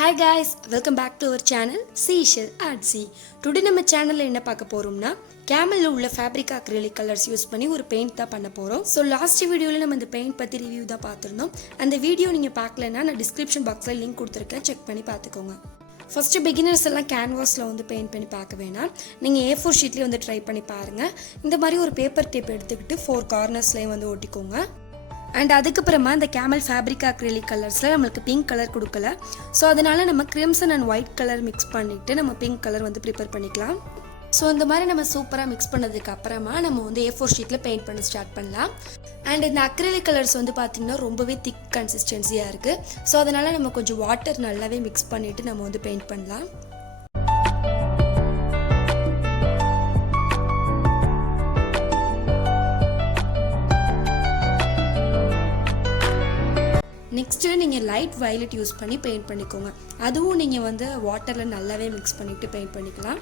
Hi guys, welcome back to our channel Seashell Artsy. Today நம்ம சேனல்ல என்ன பார்க்க போறோம்னா கேமல்ல உள்ள ஃபேப்ரிக் அக்ரிலிக் கலர்ஸ் யூஸ் பண்ணி ஒரு பெயிண்ட் தான் பண்ண போறோம். சோ லாஸ்ட் வீடியோல நம்ம இந்த பெயிண்ட் பத்தி ரிவ்யூ தான் பார்த்திருந்தோம். அந்த வீடியோ நீங்க பார்க்கலனா நான் டிஸ்கிரிப்ஷன் பாக்ஸ்ல லிங்க் கொடுத்திருக்கேன், செக் பண்ணி பார்த்துக்கோங்க. ஃபர்ஸ்ட் பிகினர்ஸ் எல்லாம் கேன்வாஸ்ல வந்து பெயிண்ட் பண்ணி பார்க்க வேணாம். நீங்க A4 ஷீட்லயே வந்து ட்ரை பண்ணி பாருங்க. இந்த மாதிரி ஒரு பேப்பர் டேப் எடுத்துக்கிட்டு 4 கார்னர்ஸ்லயே வந்து ஒட்டிக்கோங்க. அண்ட் அதுக்கப்புறமா இந்த கேமல் ஃபேப்ரிக் அக்ரிலிக் கலர்ஸில் நம்மளுக்கு பிங்க் கலர் கொடுக்கல. ஸோ அதனால நம்ம crimson and white colour mix பண்ணிவிட்டு நம்ம பிங்க் கலர் வந்து ப்ரிப்பேர் பண்ணிக்கலாம். ஸோ இந்த மாதிரி நம்ம சூப்பராக மிக்ஸ் பண்ணதுக்கு அப்புறமா நம்ம வந்து A4 ஷீட்டில் பெயிண்ட் பண்ண ஸ்டார்ட் பண்ணலாம். அண்ட் இந்த அக்ரிலிக் கலர்ஸ் வந்து பார்த்திங்கன்னா ரொம்பவே திக் கன்சிஸ்டன்சியாக இருக்குது. ஸோ அதனால் நம்ம கொஞ்சம் வாட்டர் நல்லாவே மிக்ஸ் பண்ணிவிட்டு நம்ம வந்து பெயிண்ட் பண்ணலாம். நெக்ஸ்ட்டு நீங்கள் லைட் வயலட் யூஸ் பண்ணி பெயிண்ட் பண்ணிக்கோங்க. அதுவும் நீங்கள் வந்து வாட்டரில் நல்லாவே மிக்ஸ் பண்ணிவிட்டு பெயிண்ட் பண்ணிக்கலாம்.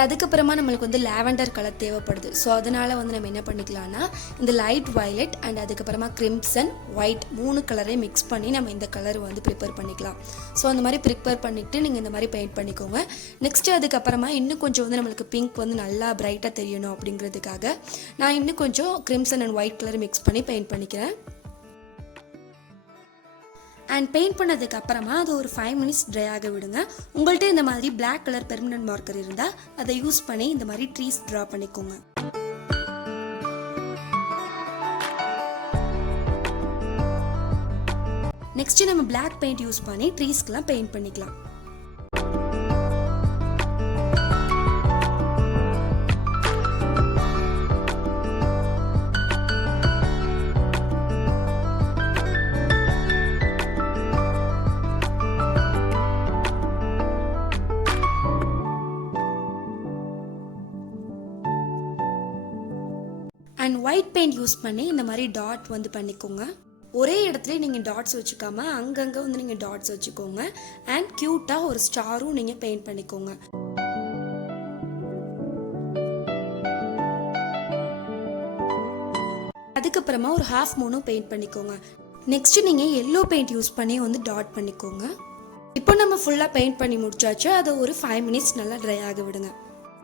அதுக்கப்புறமா நம்மளுக்கு வந்து லாவெண்டர் கலர் தேவைப்படுது. ஸோ அதனால் வந்து நம்ம என்ன பண்ணிக்கலாம்னா இந்த லைட் வயலட் அண்ட் அதுக்கப்புறமா கிரிம்சன் ஒயிட் 3 கலரை மிக்ஸ் பண்ணி நம்ம இந்த கலர் வந்து ப்ரிப்பேர் பண்ணிக்கலாம். ஸோ அந்த மாதிரி ப்ரிப்பேர் பண்ணிவிட்டு நீங்கள் இந்த மாதிரி பெயிண்ட் பண்ணிக்கோங்க. நெக்ஸ்ட்டு அதுக்கப்புறமா இன்னும் கொஞ்சம் வந்து நம்மளுக்கு பிங்க் வந்து நல்லா பிரைட்டாக தெரியணும் அப்படிங்கிறதுக்காக நான் இன்னும் கொஞ்சம் crimson and white colour mix பண்ணி பெயிண்ட் பண்ணிக்கிறேன். அண்ட் பெயிண்ட் பண்ணதுக்கு அப்புறமா அது ஒரு 5 மினிட்ஸ் ட்ரை ஆக விடுங்க. உங்கள்கிட்ட இந்த மாதிரி பிளாக் கலர் பெர்மனன்ட் மார்க்கர் இருந்தால் அதை யூஸ் பண்ணி இந்த மாதிரி ட்ரீஸ் ட்ரா பண்ணிக்கோங்க. நெக்ஸ்ட் நம்ம பிளாக் பெயிண்ட் யூஸ் பண்ணி ட்ரீஸ்க்கெல்லாம் பெயிண்ட் பண்ணிக்கலாம். அண்ட் ஒயிட் பெயிண்ட் யூஸ் பண்ணி இந்த மாதிரி டாட் வந்து பண்ணிக்கோங்க. ஒரே இடத்துல நீங்கள் டாட்ஸ் வச்சுக்காம அங்கங்கே வந்து நீங்கள் டாட்ஸ் வச்சுக்கோங்க. அண்ட் க்யூட்டாக ஒரு ஸ்டாரும் நீங்கள் பெயிண்ட் பண்ணிக்கோங்க. அதுக்கப்புறமா ஒரு ஹாஃப் மூணும் பெயிண்ட் பண்ணிக்கோங்க. நெக்ஸ்ட் நீங்கள் எல்லோ பெயிண்ட் யூஸ் பண்ணி வந்து டாட் பண்ணிக்கோங்க. இப்போ நம்ம ஃபுல்லாக பெயிண்ட் பண்ணி முடிச்சாச்சு. அதை ஒரு 5 மினிட்ஸ் நல்லா ட்ரை ஆக விடுங்க.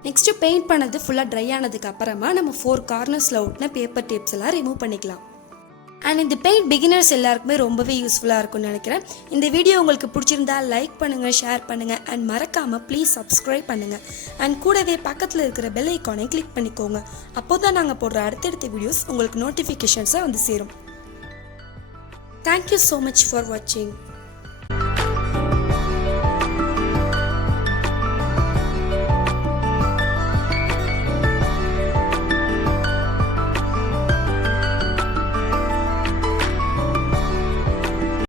நெக்ஸ்ட்டு பெயிண்ட் பண்ணது ஃபுல்லாக ட்ரை ஆனதுக்கு அப்புறமா நம்ம 4 கார்னர்ஸில் ஒட்டின பேப்பர் டேப்ஸ் எல்லாம் ரிமூவ் பண்ணிக்கலாம். அண்ட் இந்த பெயிண்ட் பிகினர்ஸ் எல்லாருக்குமே ரொம்பவே யூஸ்ஃபுல்லாக இருக்கும்னு நினைக்கிறேன். இந்த வீடியோ உங்களுக்கு பிடிச்சிருந்தா லைக் பண்ணுங்கள், ஷேர் பண்ணுங்கள் அண்ட் மறக்காமல் ப்ளீஸ் சப்ஸ்கிரைப் பண்ணுங்கள். அண்ட் கூடவே பக்கத்தில் இருக்கிற பெல் ஐக்கானை கிளிக் பண்ணிக்கோங்க. அப்போ தான் நாங்கள் போடுற அடுத்தடுத்த வீடியோஸ் உங்களுக்கு நோட்டிஃபிகேஷன்ஸாக வந்து சேரும். தேங்க்யூ ஸோ மச் ஃபார் வாட்சிங்.